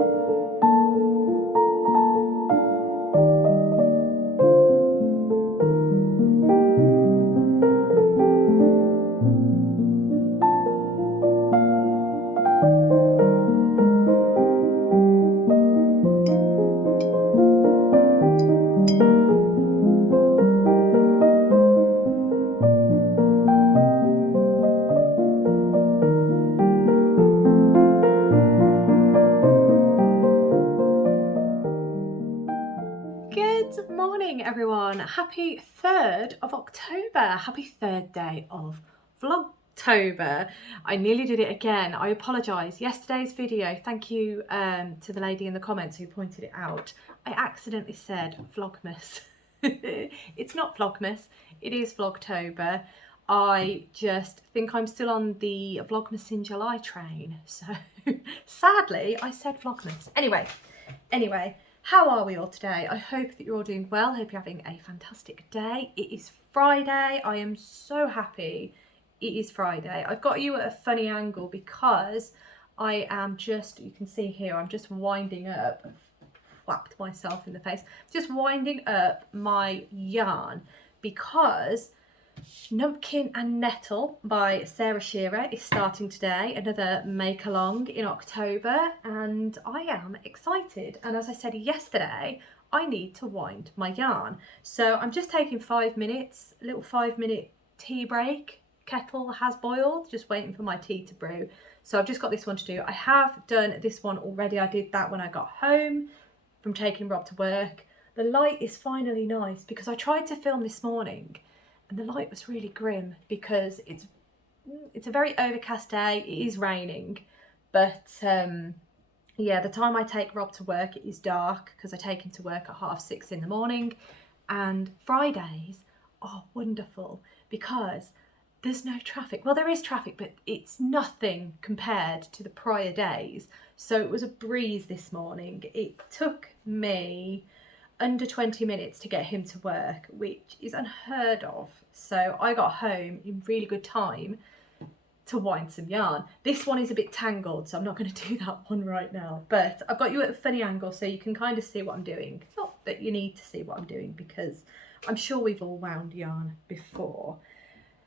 Good morning everyone, happy 3rd of October, happy 3rd day of Vlogtober. I nearly did it again, I apologise. Yesterday's video, thank you to the lady in the comments who pointed it out. I accidentally said Vlogmas. It's not Vlogmas, it is Vlogtober. I just think I'm still on the Vlogmas in July train, so sadly I said Vlogmas. Anyway, how are we all today? I hope that you're all doing well. I hope you're having a fantastic day. It is Friday. I am so happy it is Friday. I've got you at a funny angle because I am just, you can see here, I'm just winding up, I've whacked myself in the face, just winding up my yarn because Numpkin and Nettle by Sarah Shearer is starting today, another make along in October, and I am excited. And as I said yesterday, I need to wind my yarn. So I'm just taking 5 minutes, a little 5-minute tea break. Kettle has boiled, just waiting for my tea to brew. So I've just got this one to do. I have done this one already. I did that when I got home from taking Rob to work. The light is finally nice because I tried to film this morning and the light was really grim because it's a very overcast day. It is raining, but yeah, the time I take Rob to work, it is dark because I take him to work at 6:30 in the morning. And Fridays are wonderful because there's no traffic. Well, there is traffic, but it's nothing compared to the prior days. So it was a breeze this morning. It took me under 20 minutes to get him to work, which is unheard of. So I got home in really good time to wind some yarn. This one is a bit tangled, so I'm not going to do that one right now, but I've got you at a funny angle so you can kind of see what I'm doing. Not that you need to see what I'm doing because I'm sure we've all wound yarn before.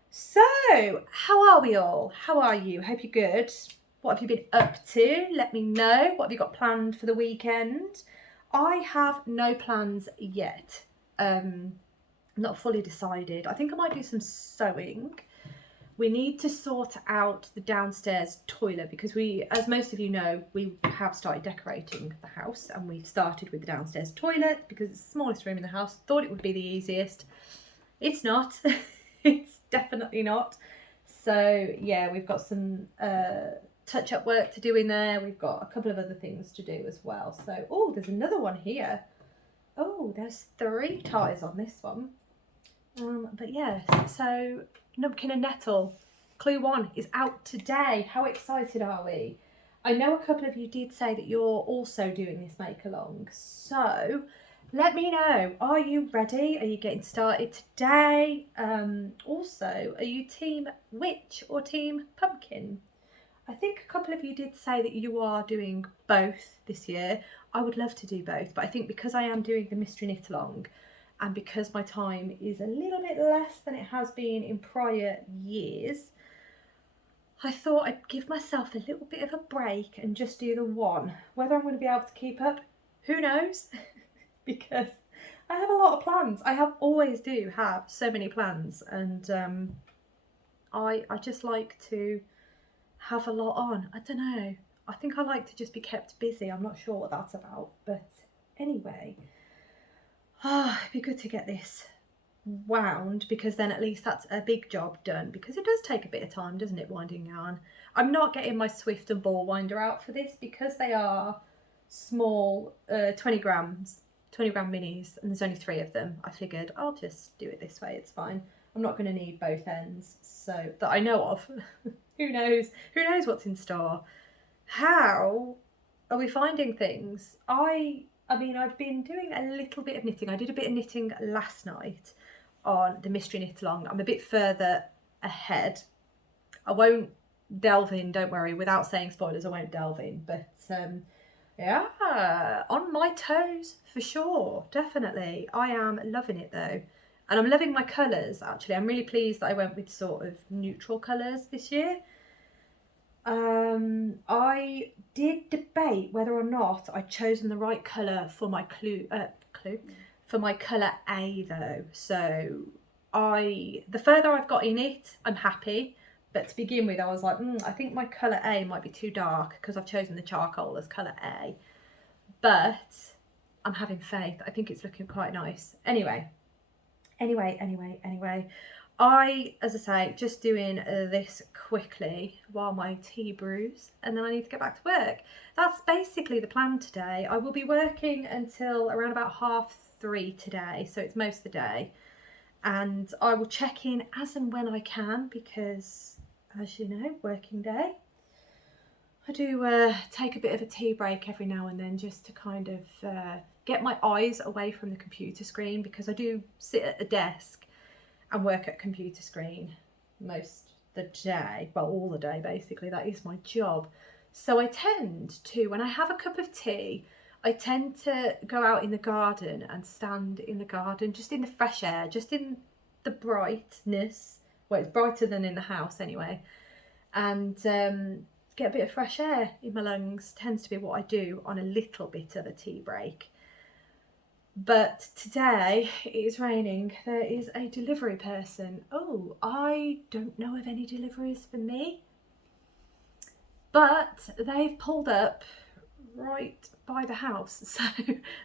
So how are we all? How are you? Hope you're good. What have you been up to? Let me know. What have you got planned for the weekend? I have no plans yet. I'm not fully decided. I think I might do some sewing. We need to sort out the downstairs toilet because we, as most of you know, we have started decorating the house and we've started with the downstairs toilet because it's the smallest room in the house. Thought it would be the easiest. It's not. It's definitely not. So yeah, we've got some touch-up work to do in there. We've got a couple of other things to do as well. So, oh, there's another one here. Oh, there's 3 ties on this one. But yes, so Numpkin and Nettle, Clue 1 is out today. How excited are we? I know a couple of you did say that you're also doing this make along. So let me know, are you ready? Are you getting started today? Also, are you team witch or team pumpkin? I think a couple of you did say that you are doing both this year. I would love to do both, but I think because I am doing the mystery knit along and because my time is a little bit less than it has been in prior years, I thought I'd give myself a little bit of a break and just do the one. Whether I'm going to be able to keep up, who knows? Because I have a lot of plans. I always do have so many plans, and I just like to have a lot on. I don't know. I think I like to just be kept busy. I'm not sure what that's about, but anyway, it'd be good to get this wound because then at least that's a big job done, because it does take a bit of time, doesn't it, winding yarn. I'm not getting my Swift and ball winder out for this because they are small, 20 gram minis, and there's only 3 of them. I figured I'll just do it this way, it's fine. I'm not going to need both ends, so that I know of. Who knows what's in store. How are we finding things? I mean, I've been doing a little bit of knitting. I did a bit of knitting last night on the mystery knit along. I'm a bit further ahead. I won't delve in, don't worry, without saying spoilers, I won't delve in, but Yeah, on my toes for sure, definitely. I am loving it though. And I'm loving my colours actually. I'm really pleased that I went with sort of neutral colours this year. I did debate whether or not I'd chosen the right colour for my for my colour A though. So the further I've got in it, I'm happy. But to begin with, I was like, I think my colour A might be too dark because I've chosen the charcoal as colour A. But I'm having faith. I think it's looking quite nice. Anyway. I, as I say, just doing this quickly while my tea brews, and then I need to get back to work. That's basically the plan today. I will be working until around about 3:30 today, so it's most of the day. And I will check in as and when I can because, as you know, working day. I do take a bit of a tea break every now and then just to kind of get my eyes away from the computer screen, because I do sit at a desk and work at a computer screen most of the day, well, all the day basically. That is my job. So I tend to, when I have a cup of tea, I tend to go out in the garden and stand in the garden, just in the fresh air, just in the brightness. Well, it's brighter than in the house anyway. And get a bit of fresh air in my lungs. Tends to be what I do on a little bit of a tea break. But today it is raining. There is a delivery person. Oh, I don't know of any deliveries for me, but they've pulled up right by the house, so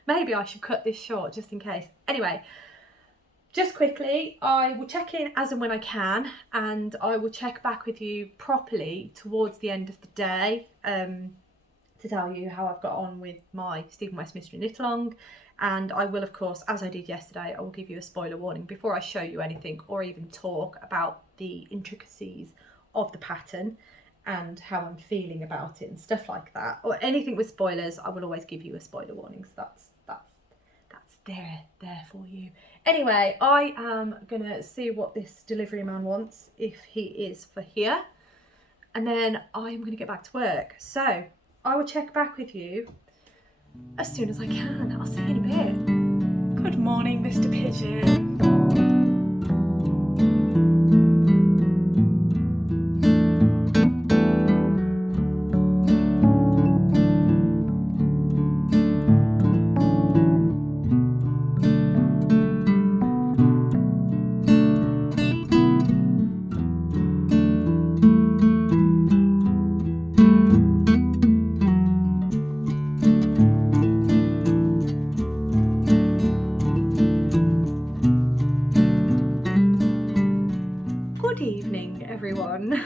maybe I should cut this short just in case. Anyway, just quickly, I will check in as and when I can, and I will check back with you properly towards the end of the day to tell you how I've got on with my Stephen West Mystery Knit Along. And I will, of course, as I did yesterday, I will give you a spoiler warning before I show you anything or even talk about the intricacies of the pattern and how I'm feeling about it and stuff like that. Or anything with spoilers, I will always give you a spoiler warning. So that's there for you. Anyway, I am gonna see what this delivery man wants, if he is for here, and then I am gonna get back to work. So I will check back with you as soon as I can. I'll see you in a bit. Good morning, Mr. Pigeon. Good evening, everyone.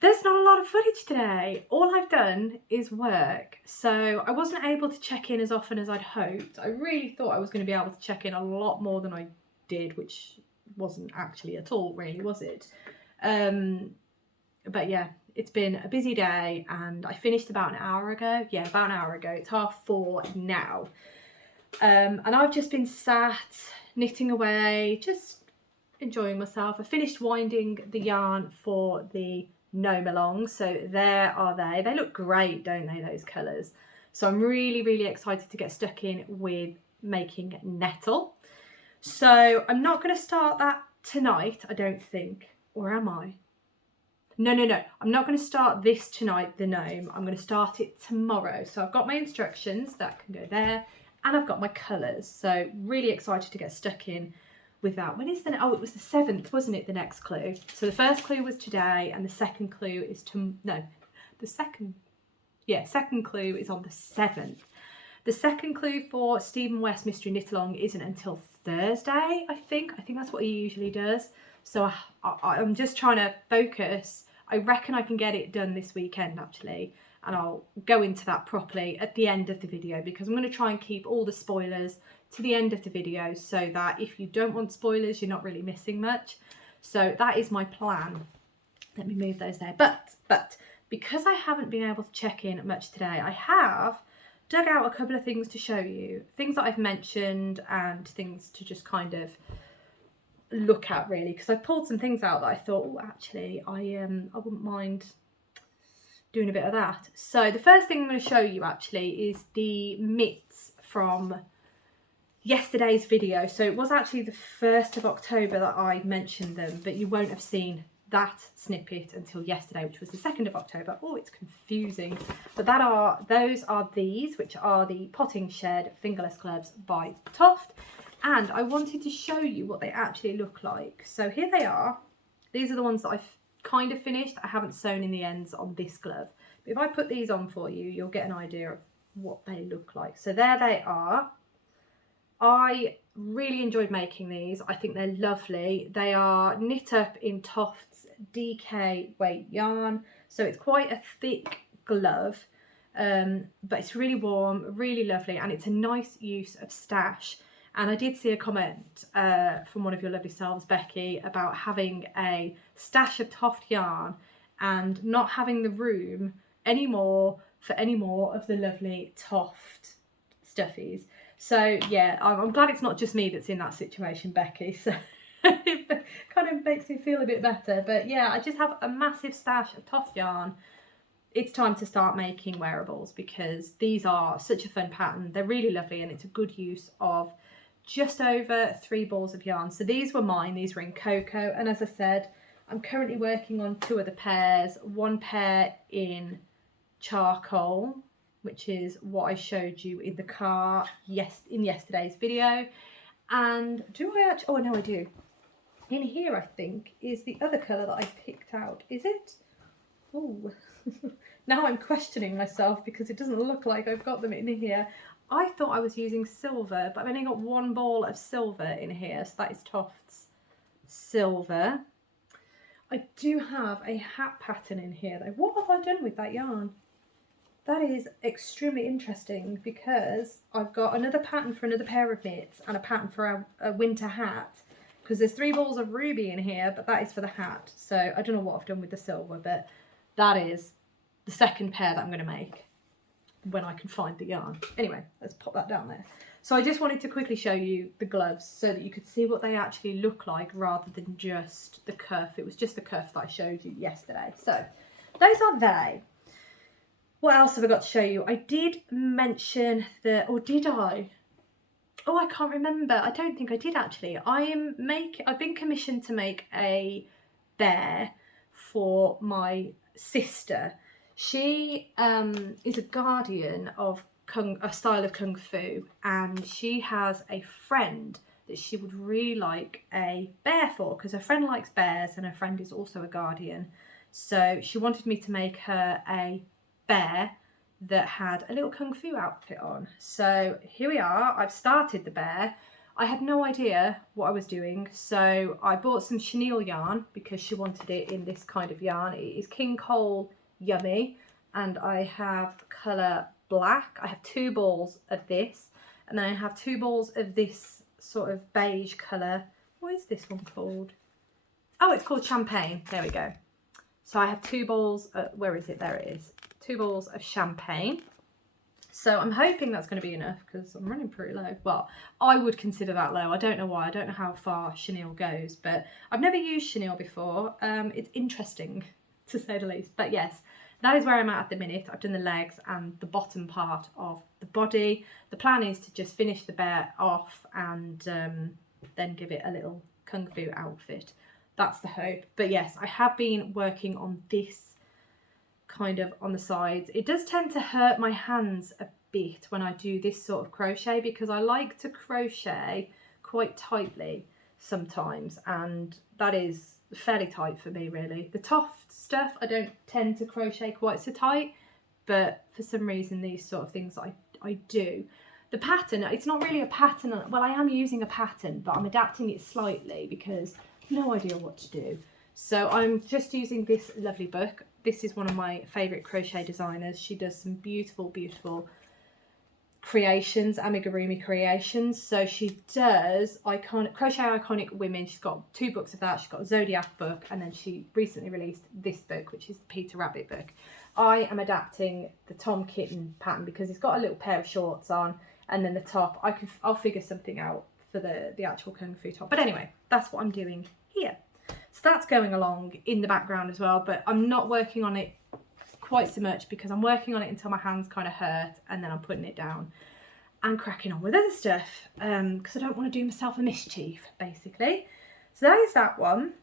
There's not a lot of footage today. All I've done is work, so I wasn't able to check in as often as I'd hoped. I really thought I was going to be able to check in a lot more than I did, which wasn't actually at all, really, was it? But yeah, it's been a busy day, and I finished about an hour ago. Yeah, about an hour ago. It's 4:30 now. And I've just been sat knitting away, just enjoying myself. I finished winding the yarn for the gnome along, so there are they. They look great, don't they, those colours? So I'm really excited to get stuck in with making nettle. So I'm not going to start that tonight, I don't think, or am I? No, I'm not going to start this tonight, the gnome. I'm going to start it tomorrow. So I've got my instructions that can go there, and I've got my colours. So really excited to get stuck in with that. When is the, oh, it was the 7th, wasn't it, the next clue? So the first clue was today, and the second clue is second clue is on the 7th. The second clue for Stephen West Mystery Knit Along isn't until Thursday, I think. I think that's what he usually does. So I'm just trying to focus. I reckon I can get it done this weekend, actually, and I'll go into that properly at the end of the video, because I'm going to try and keep all the spoilers to the end of the video, so that if you don't want spoilers, you're not really missing much. So that is my plan. Let me move those there. But because I haven't been able to check in much today, I have dug out a couple of things to show you, things that I've mentioned and things to just kind of look at, really, because I pulled some things out that I thought, oh, actually, I wouldn't mind doing a bit of that. So the first thing I'm going to show you actually is the mitts from yesterday's video. So it was actually the 1st of October that I mentioned them, but you won't have seen that snippet until yesterday, which was the 2nd of October. Oh, it's confusing. But those are these, which are the Potting Shed Fingerless Gloves by Toft. And I wanted to show you what they actually look like. So here they are. These are the ones that I've kind of finished. I haven't sewn in the ends on this glove. But if I put these on for you, you'll get an idea of what they look like. So there they are. I really enjoyed making these. I think they're lovely. They are knit up in Toft's DK weight yarn. So it's quite a thick glove, but it's really warm, really lovely, and it's a nice use of stash. And I did see a comment from one of your lovely selves, Becky, about having a stash of Toft yarn and not having the room anymore for any more of the lovely Toft stuffies. So yeah, I'm glad it's not just me that's in that situation, Becky. So it kind of makes me feel a bit better. But yeah, I just have a massive stash of Toft yarn. It's time to start making wearables because these are such a fun pattern. They're really lovely and it's a good use of just over 3 balls of yarn. So these were mine, these were in cocoa, and as I said, I'm currently working on 2 other pairs. One pair in charcoal, which is what I showed you in the car in yesterday's video. And do I actually, oh no I do. In here I think is the other colour that I picked out. Is it? Oh, now I'm questioning myself because it doesn't look like I've got them in here. I thought I was using silver, but I've only got 1 ball of silver in here, so that is Toft's silver. I do have a hat pattern in here though. What have I done with that yarn? That is extremely interesting because I've got another pattern for another pair of mitts and a pattern for a winter hat, because there's 3 balls of ruby in here, but that is for the hat. So I don't know what I've done with the silver, but that is the second pair that I'm going to make when I can find the yarn. Anyway, let's pop that down there. So I just wanted to quickly show you the gloves so that you could see what they actually look like rather than just the cuff. It was just the cuff that I showed you yesterday. So those are they. What else have I got to show you? I did mention or did I? Oh, I can't remember. I don't think I did actually. I've been commissioned to make a bear for my sister. She is a guardian of a style of Kung Fu, and she has a friend that she would really like a bear for because her friend likes bears and her friend is also a guardian. So she wanted me to make her a bear that had a little Kung Fu outfit on. So here we are. I've started the bear. I had no idea what I was doing, so I bought some chenille yarn because she wanted it in this kind of yarn. It is King Cole Yummy, and I have colour black. I have 2 balls of this, and then I have 2 balls of this sort of beige colour. What is this one called? Oh, it's called Champagne. There we go. So I have 2 balls, where is it? There it is. 2 balls of Champagne. So I'm hoping that's going to be enough because I'm running pretty low. Well, I would consider that low. I don't know why. I don't know how far chenille goes, but I've never used chenille before. It's interesting to say the least. But yes, that is where I'm at the minute. I've done the legs and the bottom part of the body. The plan is to just finish the bear off and then give it a little Kung Fu outfit. That's the hope. But yes, I have been working on this kind of on the sides. It does tend to hurt my hands a bit when I do this sort of crochet because I like to crochet quite tightly sometimes, and that is fairly tight for me really. The Toft stuff I don't tend to crochet quite so tight, but for some reason these sort of things I do. The pattern, it's not really a pattern. Well, I am using a pattern, but I'm adapting it slightly because I've no idea what to do. So I'm just using this lovely book. This is one of my favourite crochet designers. She does some beautiful, beautiful creations, amigurumi creations. So she does crochet iconic women. She's got 2 books of that. She's got a Zodiac book, and then she recently released this book, which is the Peter Rabbit book. I am adapting the Tom Kitten pattern because it's got a little pair of shorts on, and then the top, I'll figure something out for the actual Kung Fu top. But anyway, that's what I'm doing here. So that's going along in the background as well, but I'm not working on it quite so much because I'm working on it until my hands kind of hurt, and then I'm putting it down and cracking on with other stuff because I don't want to do myself a mischief, basically. So that is that one.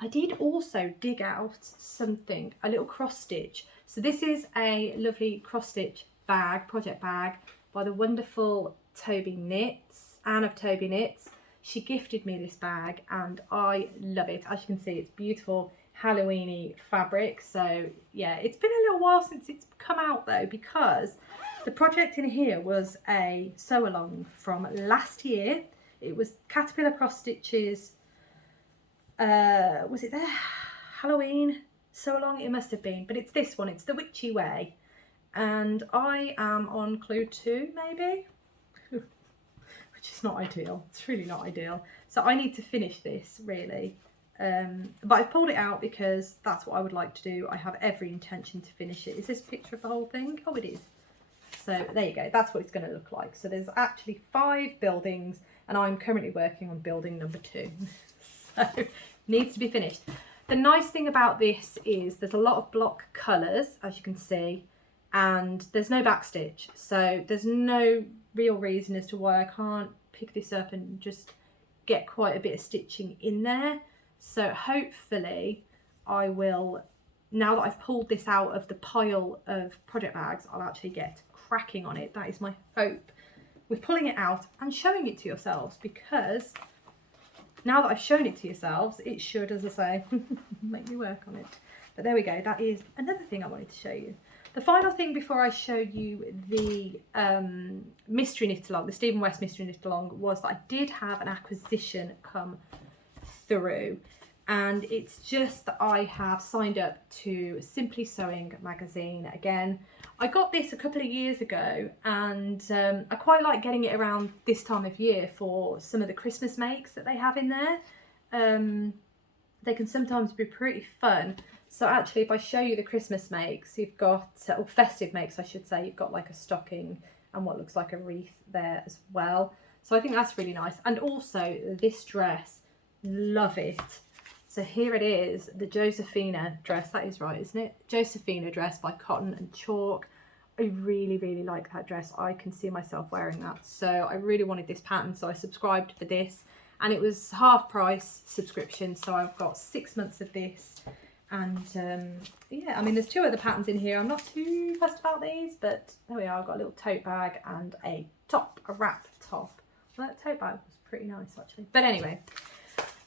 I did also dig out something, a little cross stitch. So this is a lovely cross stitch bag, project bag, by the wonderful Toby Knits, Anne of Toby Knits. She gifted me this bag and I love it. As you can see, it's beautiful Halloweeny fabric. So yeah, it's been a little while since it's come out though, because the project in here was a sew along from last year. It was Caterpillar cross stitches. Was it there? Halloween sew along? It must have been, but it's this one. It's the Witchy Way, and I am on clue 2 maybe, which is not ideal. It's really not ideal. So I need to finish this really, but I've pulled it out because that's what I would like to do. I have every intention to finish it. Is this a picture of the whole thing? Oh, it is. So there you go, that's what it's going to look like. So there's actually 5 buildings and I'm currently working on building number 2. So needs to be finished. The nice thing about this is there's a lot of block colours, as you can see, and there's no back stitch. So there's no real reason as to why I can't pick this up and just get quite a bit of stitching in there. So hopefully I will, now that I've pulled this out of the pile of project bags, I'll actually get cracking on it. That is my hope with pulling it out and showing it to yourselves, because now that I've shown it to yourselves, it should, as I say, make me work on it. But there we go. That is another thing I wanted to show you. The final thing before I show you the mystery knit along, the Stephen West mystery knit along, was that I did have an acquisition come through. And it's just that I have signed up to Simply Sewing magazine again. I got this a couple of years ago, and I quite like getting it around this time of year for some of the Christmas makes that they have in there. They can sometimes be pretty fun. So actually, if I show you the Christmas makes, you've got, or festive makes I should say, you've got like a stocking and what looks like a wreath there as well. So I think that's really nice. And also this dress, love it. So here it is, the Josephina dress. That is right, isn't it? Josephina dress by Cotton and Chalk. I really, really like that dress. I can see myself wearing that. So I really wanted this pattern, so I subscribed for this. And it was half price subscription, so I've got 6 months of this. And yeah, I mean, there's 2 other patterns in here. I'm not too fussed about these, but there we are. I've got a little tote bag and a top, a wrap top. Well, that tote bag was pretty nice, actually. But anyway,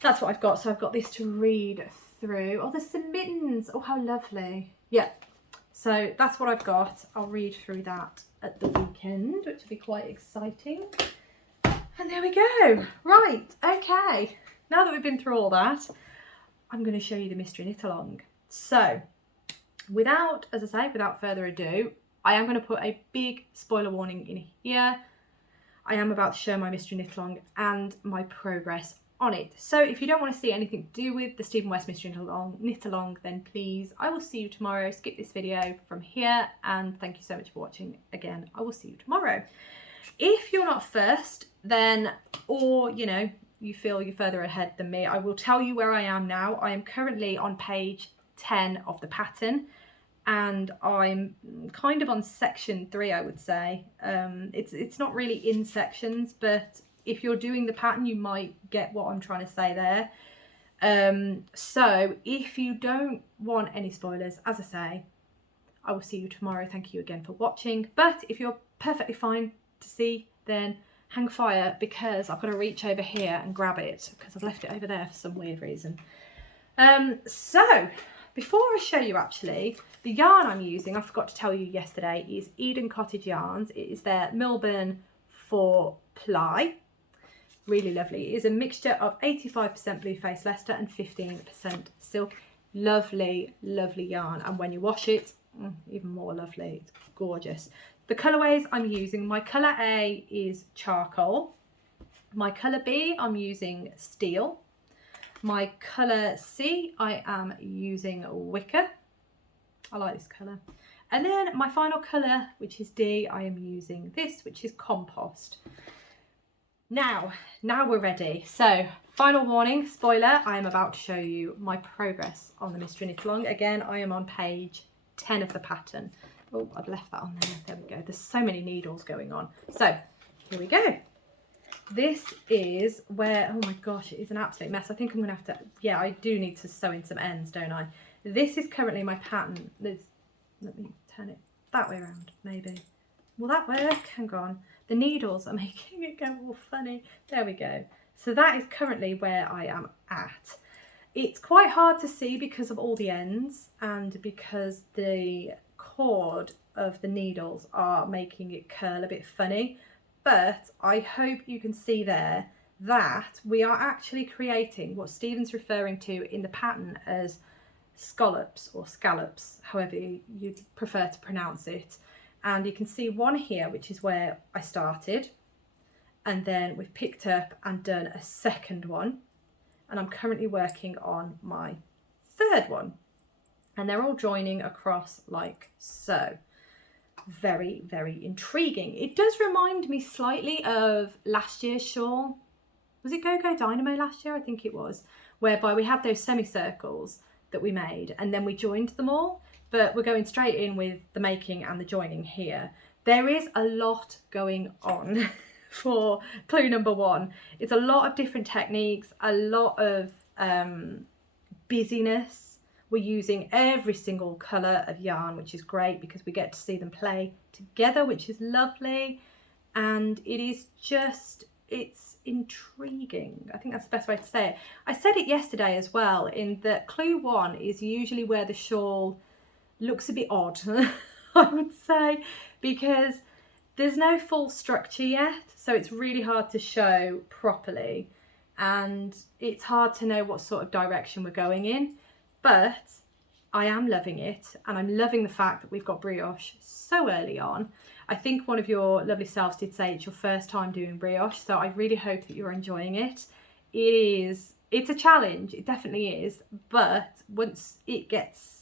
that's what I've got. So I've got this to read through. Oh, there's some mittens. Oh, how lovely. Yeah. So that's what I've got. I'll read through that at the weekend, which will be quite exciting. And there we go. Right. Okay. Now that we've been through all that, I'm going to show you the mystery knit along. So without, as I say, without further ado, I am going to put a big spoiler warning in here. I am about to show my mystery knit along and my progress on it. So if you don't want to see anything to do with the Stephen West mystery knit along, then please, I will see you tomorrow. Skip this video from here, and thank you so much for watching. Again, I will see you tomorrow. If you're not first, then, or you know, you feel you're further ahead than me, I will tell you where I am now. I am currently on page 10 of the pattern, and I'm kind of on section 3, I would say. It's not really in sections, but if you're doing the pattern, you might get what I'm trying to say there. So if you don't want any spoilers, as I say, I will see you tomorrow. Thank you again for watching. But if you're perfectly fine to see, then hang fire, because I've got to reach over here and grab it because I've left it over there for some weird reason. So before I show you, actually, the yarn I'm using, I forgot to tell you yesterday, is Eden Cottage Yarns. It is their Milburn 4 ply. Really lovely. It is a mixture of 85% Blueface Leicester and 15% silk. Lovely, lovely yarn. And when you wash it, even more lovely. It's gorgeous. The colourways I'm using, my colour A is charcoal. My colour B, I'm using steel. My colour C, I am using wicker. I like this colour. And then my final colour, which is D, I am using this, which is compost. Now we're ready. So, final warning, spoiler, I am about to show you my progress on the mystery knit along. Again, I am on page 10 of the pattern. Oh, I've left that on there. There we go. There's so many needles going on. So here we go. This is where, oh my gosh, it is an absolute mess. I think I'm going to have to, yeah, I do need to sew in some ends, don't I? This is currently my pattern. Let me turn it that way around, maybe. Will that work? Hang on. The needles are making it go all funny. There we go. So that is currently where I am at. It's quite hard to see because of all the ends and because the cord of the needles are making it curl a bit funny. But I hope you can see there that we are actually creating what Stephen's referring to in the pattern as scallops or scallops, however you prefer to pronounce it. And you can see one here, which is where I started. And then we've picked up and done a second one. And I'm currently working on my third one. And they're all joining across like so. Very, very intriguing. It does remind me slightly of last year's shawl. Was it Go Go Dynamo last year? I think it was. Whereby we had those semicircles that we made and then we joined them all. But we're going straight in with the making and the joining here. There is a lot going on for clue number one. It's a lot of different techniques, a lot of busyness. We're using every single colour of yarn, which is great because we get to see them play together, which is lovely. And it is just, it's intriguing. I think that's the best way to say it. I said it yesterday as well, in that clue one is usually where the shawl looks a bit odd, I would say, because there's no full structure yet. So it's really hard to show properly. And it's hard to know what sort of direction we're going in. But I am loving it, and I'm loving the fact that we've got brioche so early on. I think one of your lovely selves did say it's your first time doing brioche, so I really hope that you're enjoying it. It's a challenge, it definitely is, but once it gets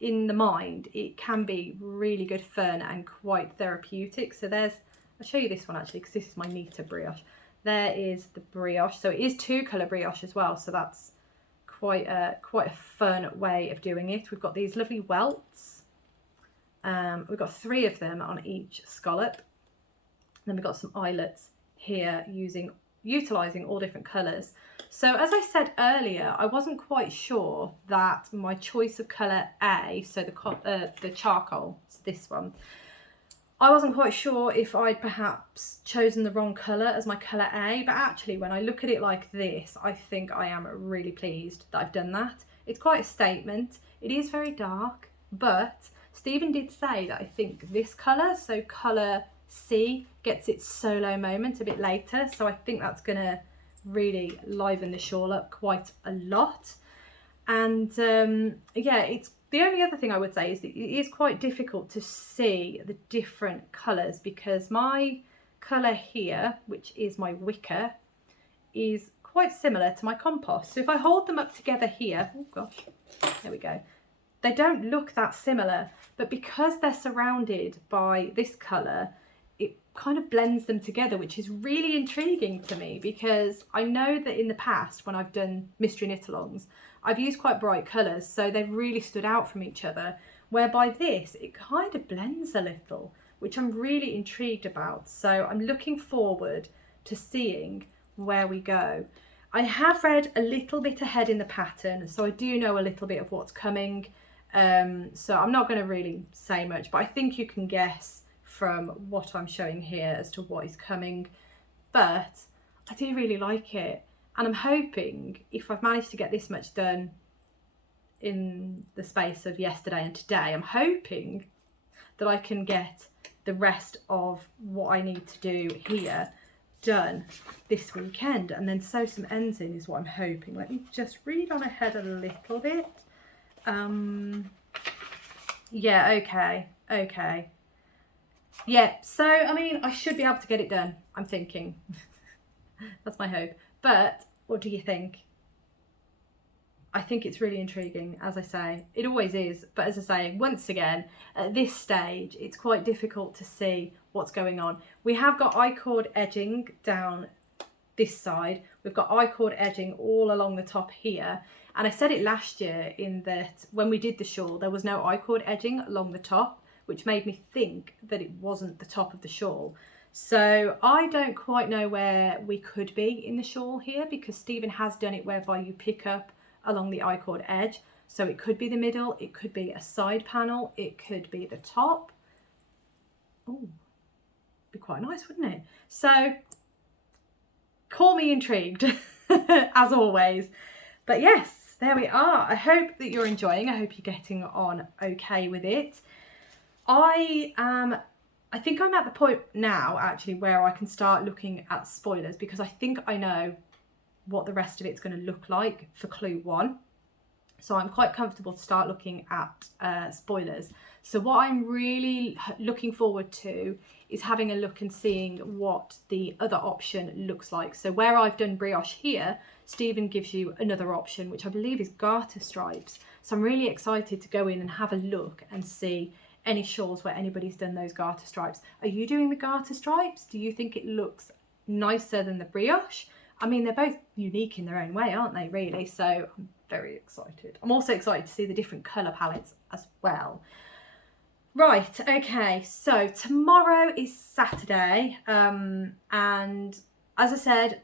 in the mind, it can be really good fun and quite therapeutic. So I'll show you this one actually, because this is my Nita brioche. There is the brioche, so it is 2-colour brioche as well, so that's quite a fun way of doing it. We've got these lovely welts. We've got 3 of them on each scallop. Then we've got some eyelets here utilising all different colours. So as I said earlier, I wasn't quite sure that my choice of colour A, so the charcoal, so this one, I wasn't quite sure if I'd perhaps chosen the wrong colour as my colour A, but actually when I look at it like this, I think I am really pleased that I've done that. It's quite a statement. It is very dark, but Stephen did say that I think this colour, so colour C, gets its solo moment a bit later, so I think that's going to really liven the shawl up quite a lot. And yeah, the only other thing I would say is that it is quite difficult to see the different colours, because my colour here, which is my wicker, is quite similar to my compost. So if I hold them up together here, oh gosh, there we go, they don't look that similar, but because they're surrounded by this colour, it kind of blends them together, which is really intriguing to me, because I know that in the past when I've done mystery knit-alongs, I've used quite bright colours, so they've really stood out from each other, whereby this, it kind of blends a little, which I'm really intrigued about. So I'm looking forward to seeing where we go. I have read a little bit ahead in the pattern, so I do know a little bit of what's coming. So I'm not going to really say much, but I think you can guess from what I'm showing here as to what is coming. But I do really like it. And I'm hoping, if I've managed to get this much done in the space of yesterday and today, I'm hoping that I can get the rest of what I need to do here done this weekend, and then sew some ends in is what I'm hoping. Let me just read on ahead a little bit. Yeah, okay. Yeah, so I mean, I should be able to get it done, I'm thinking. That's my hope. But what do you think? I think it's really intriguing, as I say. It always is, but as I say, once again, at this stage, it's quite difficult to see what's going on. We have got I-cord edging down this side. We've got I-cord edging all along the top here. And I said it last year in that when we did the shawl, there was no I-cord edging along the top, which made me think that it wasn't the top of the shawl. So I don't quite know where we could be in the shawl here, because Stephen has done it whereby you pick up along the I-cord edge. So it could be the middle, it could be a side panel, it could be the top. Oh, be quite nice, wouldn't it? So call me intrigued as always. But yes, there we are. I hope that you're enjoying. I hope you're getting on okay with it. I think I'm at the point now actually where I can start looking at spoilers, because I think I know what the rest of it's going to look like for clue 1. So I'm quite comfortable to start looking at spoilers. So what I'm really looking forward to is having a look and seeing what the other option looks like. So where I've done brioche here, Stephen gives you another option, which I believe is garter stripes. So I'm really excited to go in and have a look and see any shawls where anybody's done those garter stripes. Are you doing the garter stripes? Do you think it looks nicer than the brioche? I mean, they're both unique in their own way, aren't they, really? So I'm very excited. I'm also excited to see the different colour palettes as well. Right, okay, so tomorrow is Saturday, and as I said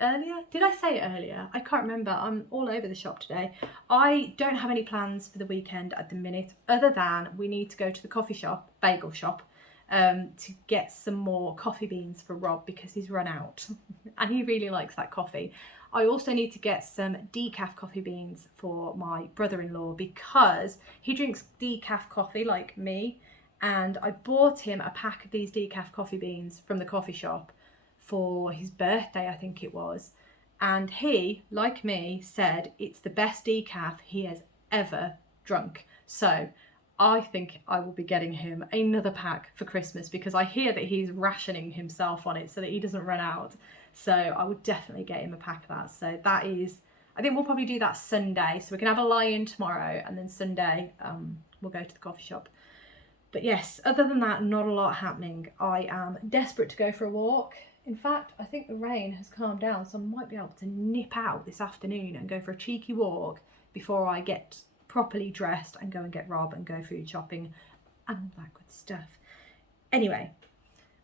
earlier, did I say it earlier? I can't remember, I'm all over the shop today. I don't have any plans for the weekend at the minute, other than we need to go to the coffee shop, bagel shop, to get some more coffee beans for Rob, because he's run out and he really likes that coffee. I also need to get some decaf coffee beans for my brother-in-law, because he drinks decaf coffee like me, and I bought him a pack of these decaf coffee beans from the coffee shop for his birthday, I think it was, and he, like me, said it's the best decaf he has ever drunk. So I think I will be getting him another pack for Christmas, because I hear that he's rationing himself on it so that he doesn't run out. So I would definitely get him a pack of that. So that is, I think we'll probably do that Sunday. So we can have a lie-in tomorrow, and then Sunday we'll go to the coffee shop. But yes, other than that, not a lot happening. I am desperate to go for a walk. In fact, I think the rain has calmed down, so I might be able to nip out this afternoon and go for a cheeky walk before I get properly dressed and go and get Rob and go food shopping and all that good stuff. Anyway,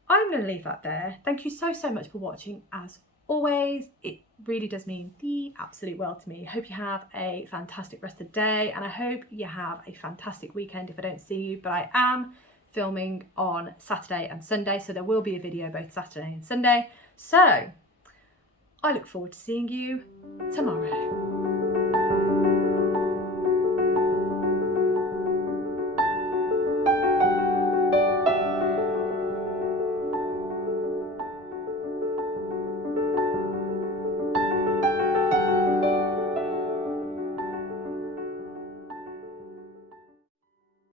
I'm going to leave that there. Thank you so much for watching. As always, it really does mean the absolute world to me. I hope you have a fantastic rest of the day, and I hope you have a fantastic weekend if I don't see you. But I am filming on Saturday and Sunday, so there will be a video both Saturday and Sunday. So I look forward to seeing you tomorrow.